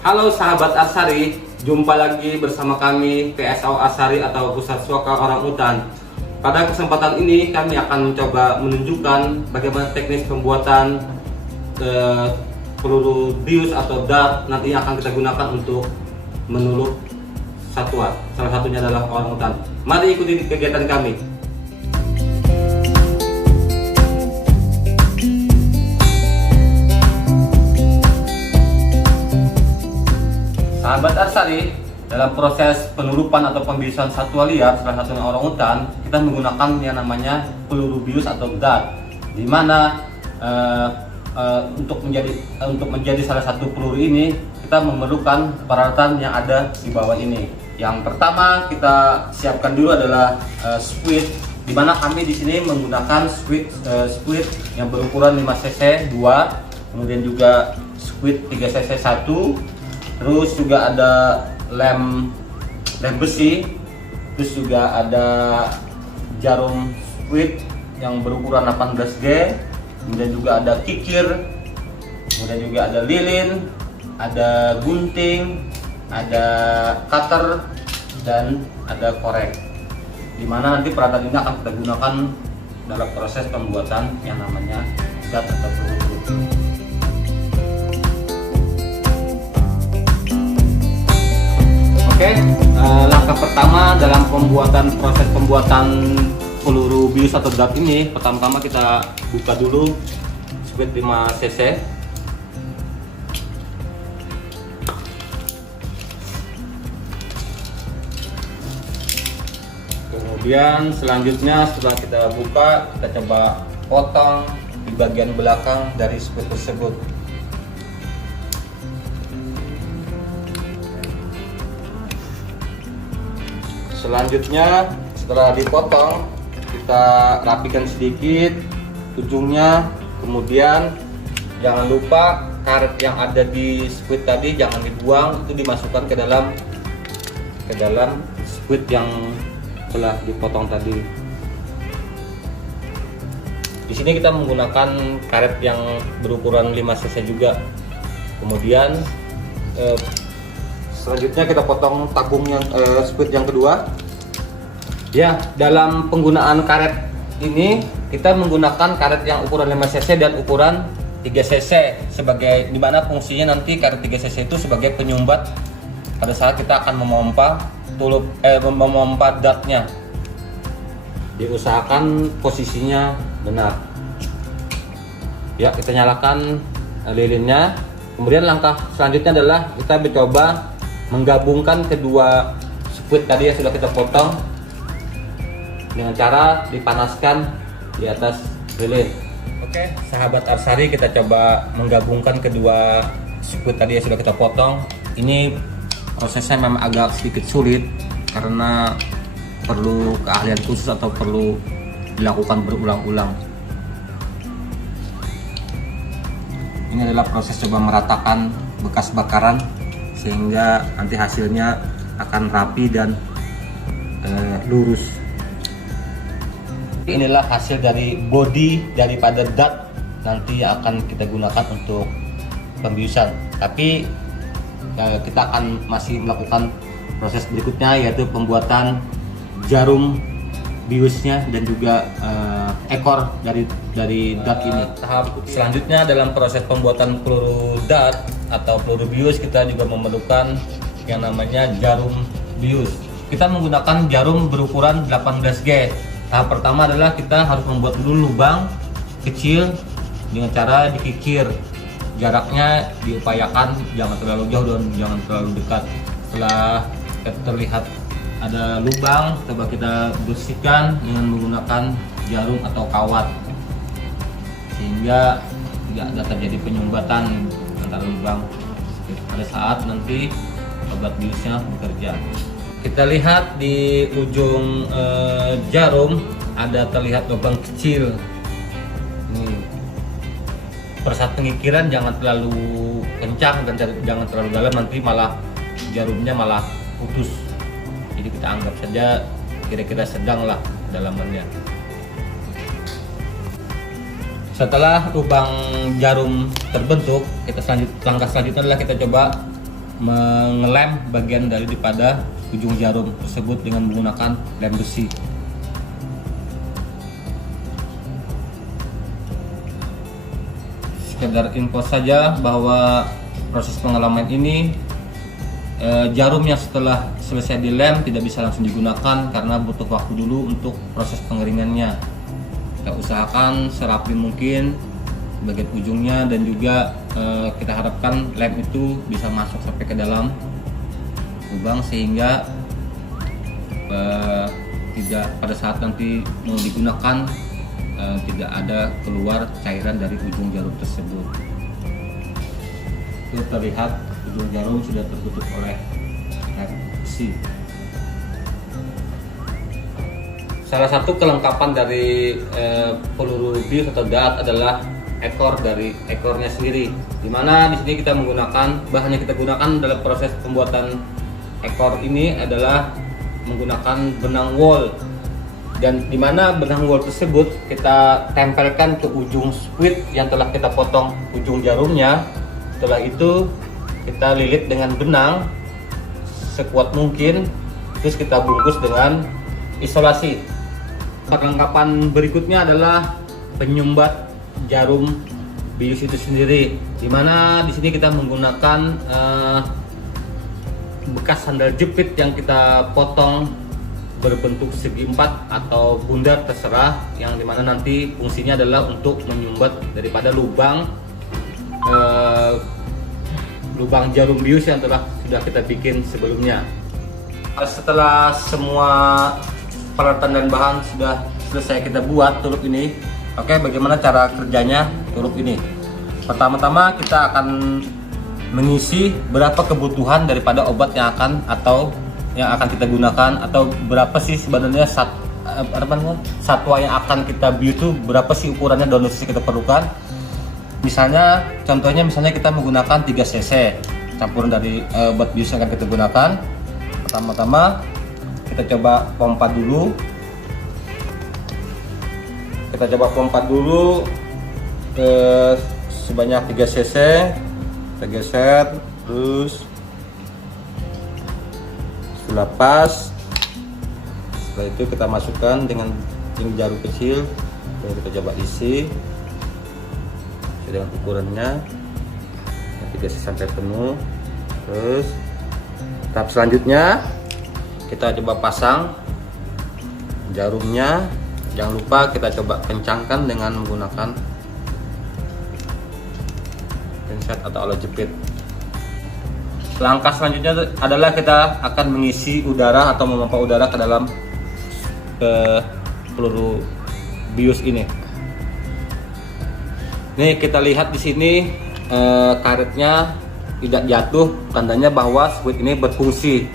Halo sahabat Arsari, jumpa lagi bersama kami PSO Arsari atau Pusat Suaka Orangutan. Pada kesempatan ini kami akan mencoba menunjukkan bagaimana teknis pembuatan peluru bius atau dart nantinya akan kita gunakan untuk menuluk satwa. Salah satunya adalah orangutan. Mari ikuti kegiatan kami. Sahabat Arsari, dalam proses penulupan atau pembiusan satwa liar, salah satunya orangutan, kita menggunakan yang namanya peluru bius atau dart, di mana untuk menjadi salah satu peluru ini kita memerlukan peralatan yang ada di bawah ini. Yang pertama kita siapkan dulu adalah squid, di mana kami di sini menggunakan squid yang berukuran 5 cc 2, kemudian juga squid 3 cc 1. Terus juga ada lem besi, terus juga ada jarum squid yang berukuran 18G, kemudian juga ada kikir, kemudian juga ada lilin, ada gunting, ada cutter, dan ada korek. Dimana nanti peralatan ini akan kita gunakan dalam proses pembuatan yang namanya dart atau peluru. Oke, langkah pertama dalam proses pembuatan peluru bius atau dart ini, pertama-tama kita buka dulu squid 5 cc. Kemudian selanjutnya setelah kita buka, kita coba potong di bagian belakang dari squid tersebut. Selanjutnya setelah dipotong, kita rapikan sedikit ujungnya. Kemudian jangan lupa karet yang ada di squid tadi jangan dibuang, itu dimasukkan ke dalam squid yang telah dipotong tadi. Di sini kita menggunakan karet yang berukuran 5 cc juga. Kemudian selanjutnya kita potong tabung yang squid yang kedua. Ya, dalam penggunaan karet ini kita menggunakan karet yang ukuran 5 cc dan ukuran 3 cc sebagai, dimana fungsinya nanti karet 3 cc itu sebagai penyumbat pada saat kita akan memompa dartnya. Diusahakan posisinya benar. Ya, kita nyalakan lilinnya. Kemudian langkah selanjutnya adalah kita mencoba menggabungkan kedua squid tadi yang sudah kita potong dengan cara dipanaskan di atas lilin. Oke, sahabat Arsari, kita coba menggabungkan kedua squid tadi yang sudah kita potong. Ini prosesnya memang agak sedikit sulit karena perlu keahlian khusus atau perlu dilakukan berulang-ulang. Ini adalah proses coba meratakan bekas bakaran sehingga nanti hasilnya akan rapi dan lurus. Inilah hasil dari body daripada dart nanti akan kita gunakan untuk pembiusan. Tapi kita akan masih melakukan proses berikutnya, yaitu pembuatan jarum biusnya dan juga ekor dari dart ini. Tahap selanjutnya dalam proses pembuatan peluru dart atau peluru bius, kita juga memerlukan yang namanya jarum bius. Kita menggunakan jarum berukuran 18G. Tahap pertama adalah kita harus membuat dulu lubang kecil dengan cara dikikir. Jaraknya diupayakan jangan terlalu jauh dan jangan terlalu dekat. Setelah terlihat ada lubang, coba kita bersihkan dengan menggunakan jarum atau kawat sehingga tidak ada terjadi penyumbatan antara lubang pada saat nanti obat biusnya bekerja. Kita lihat di ujung jarum ada terlihat lubang kecil. Ini pada saat pengikiran jangan terlalu kencang dan jangan terlalu dalam, nanti malah jarumnya malah putus. Jadi kita anggap saja kira-kira sedang lah dalamannya. Setelah lubang jarum terbentuk, langkah selanjutnya adalah kita coba mengelem bagian daripada ujung jarum tersebut dengan menggunakan lem besi. Sekedar info saja bahwa proses pengelaman ini jarum yang setelah selesai dilem tidak bisa langsung digunakan karena butuh waktu dulu untuk proses pengeringannya. Kita usahakan serapi mungkin bagian ujungnya, dan juga kita harapkan lem itu bisa masuk sampai ke dalam lubang sehingga tidak pada saat nanti mau digunakan tidak ada keluar cairan dari ujung jarum tersebut. Itu terlihat ujung jarum sudah tertutup oleh lem besi. Salah satu kelengkapan dari peluru bius atau dart adalah ekor dari ekornya sendiri. Dimana di sini kita menggunakan bahan yang kita gunakan dalam proses pembuatan ekor ini adalah menggunakan benang wol, dan dimana benang wol tersebut kita tempelkan ke ujung squid yang telah kita potong ujung jarumnya. Setelah itu kita lilit dengan benang sekuat mungkin, terus kita bungkus dengan isolasi. Perlengkapan berikutnya adalah penyumbat jarum bius itu sendiri, dimana di sini kita menggunakan bekas sandal jepit yang kita potong berbentuk segi empat atau bundar terserah, yang dimana nanti fungsinya adalah untuk menyumbat daripada lubang jarum bius yang sudah kita bikin sebelumnya. Setelah semua peralatan dan bahan sudah selesai kita buat turup ini, oke, bagaimana cara kerjanya turup ini? Pertama-tama kita akan mengisi berapa kebutuhan daripada obat yang akan kita gunakan, atau berapa sih sebenarnya satwa yang akan kita bius itu, berapa sih ukurannya, dosis kita perlukan. Misalnya kita menggunakan 3 cc campuran dari obat bius yang akan kita gunakan. Pertama-tama kita coba pompa dulu. Sebanyak 3 cc. Kita geser, terus setelah pas, setelah itu kita masukkan dengan jarum kecil dan kita coba isi dengan ukurannya 3 cc sampai penuh. Terus tahap selanjutnya kita coba pasang jarumnya. Jangan lupa kita coba kencangkan dengan menggunakan pinset atau alat jepit. Langkah selanjutnya adalah kita akan mengisi udara atau memompa udara ke dalam peluru bius ini. Nih kita lihat di sini karetnya tidak jatuh, tandanya bahwa squid ini berfungsi.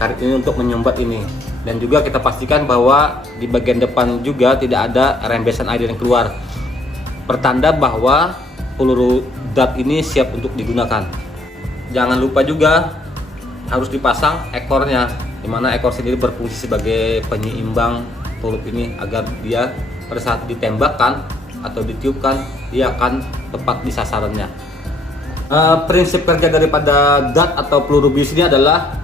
Karet ini untuk menyumbat ini, dan juga kita pastikan bahwa di bagian depan juga tidak ada rembesan air yang keluar, pertanda bahwa peluru dart ini siap untuk digunakan. Jangan lupa juga harus dipasang ekornya, dimana ekor sendiri berfungsi sebagai penyeimbang peluru ini agar dia pada saat ditembakkan atau ditiupkan dia akan tepat di sasarannya. Prinsip kerja daripada dart atau peluru bius ini adalah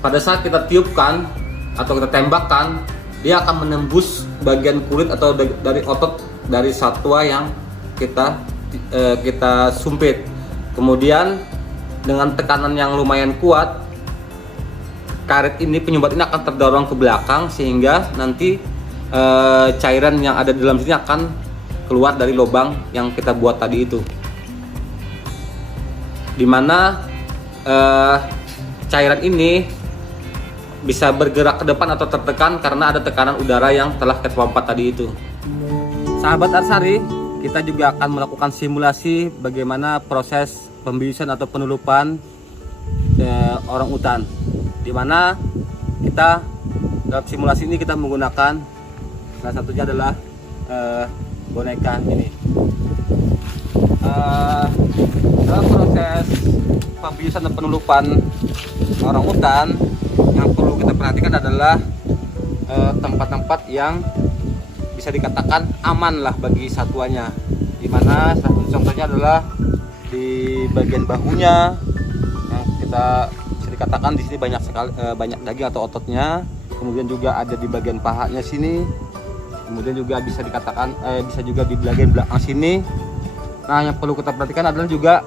pada saat kita tiupkan atau kita tembakkan, dia akan menembus bagian kulit atau dari otot dari satwa yang kita sumpit. Kemudian dengan tekanan yang lumayan kuat, karet ini, penyumbat ini akan terdorong ke belakang sehingga nanti cairan yang ada di dalam sini akan keluar dari lubang yang kita buat tadi itu, dimana cairan ini bisa bergerak ke depan atau tertekan karena ada tekanan udara yang telah kita pompa tadi itu. Sahabat Arsari, kita juga akan melakukan simulasi bagaimana proses pembiusan atau penulupan orang utan, dimana kita dalam simulasi ini kita menggunakan salah satunya adalah boneka ini. Dalam proses pembiusan dan penulupan orang utan, yang perlu kita perhatikan adalah tempat-tempat yang bisa dikatakan aman lah bagi satwanya, dimana satu contohnya adalah di bagian bahunya yang Kita bisa dikatakan di sini banyak sekali banyak daging atau ototnya. Kemudian juga ada di bagian pahanya sini. Kemudian juga bisa dikatakan bisa juga di bagian belakang sini. Nah, yang perlu kita perhatikan adalah juga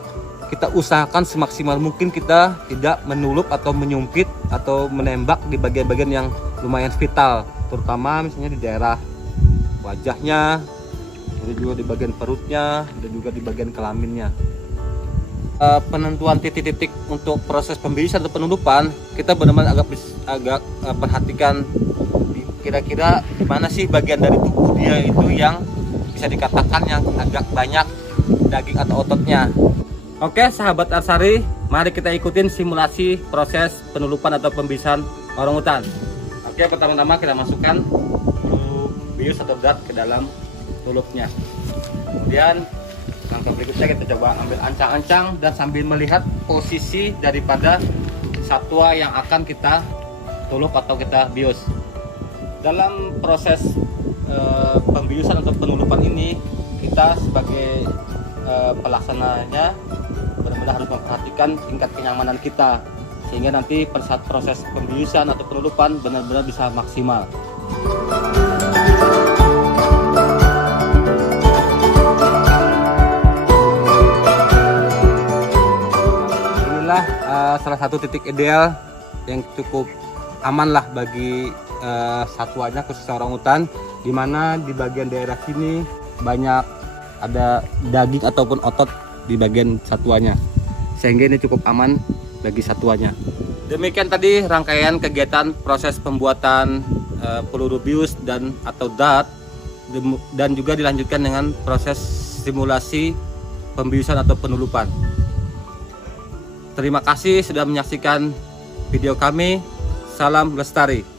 kita usahakan semaksimal mungkin kita tidak menulup atau menyumpit atau menembak di bagian-bagian yang lumayan vital, terutama misalnya di daerah wajahnya, kemudian juga di bagian perutnya, dan juga di bagian kelaminnya. Penentuan titik-titik untuk proses pembiusan atau penulupan, kita benar-benar agak perhatikan kira-kira di mana sih bagian dari tubuh dia itu yang bisa dikatakan yang agak banyak daging atau ototnya. Oke sahabat Arsari, mari kita ikutin simulasi proses penulupan atau pembiusan orangutan. Oke, pertama-tama kita masukkan bius atau dart ke dalam tulupnya. Kemudian langkah berikutnya kita coba ambil ancang-ancang dan sambil melihat posisi daripada satwa yang akan kita tulup atau kita bius. Dalam proses pembiusan atau penulupan ini, kita sebagai pelaksananya benar-benar harus memperhatikan tingkat kenyamanan kita, sehingga nanti pada saat proses pembiusan atau penulupan benar-benar bisa maksimal. Inilah salah satu titik ideal yang cukup aman lah bagi satwanya, khususnya orangutan, dimana di bagian daerah sini banyak ada daging ataupun otot di bagian satwanya, sehingga ini cukup aman bagi satwanya. Demikian tadi rangkaian kegiatan proses pembuatan peluru bius dan atau dart, dan juga dilanjutkan dengan proses simulasi pembiusan atau penulupan. Terima kasih sudah menyaksikan video kami. Salam lestari.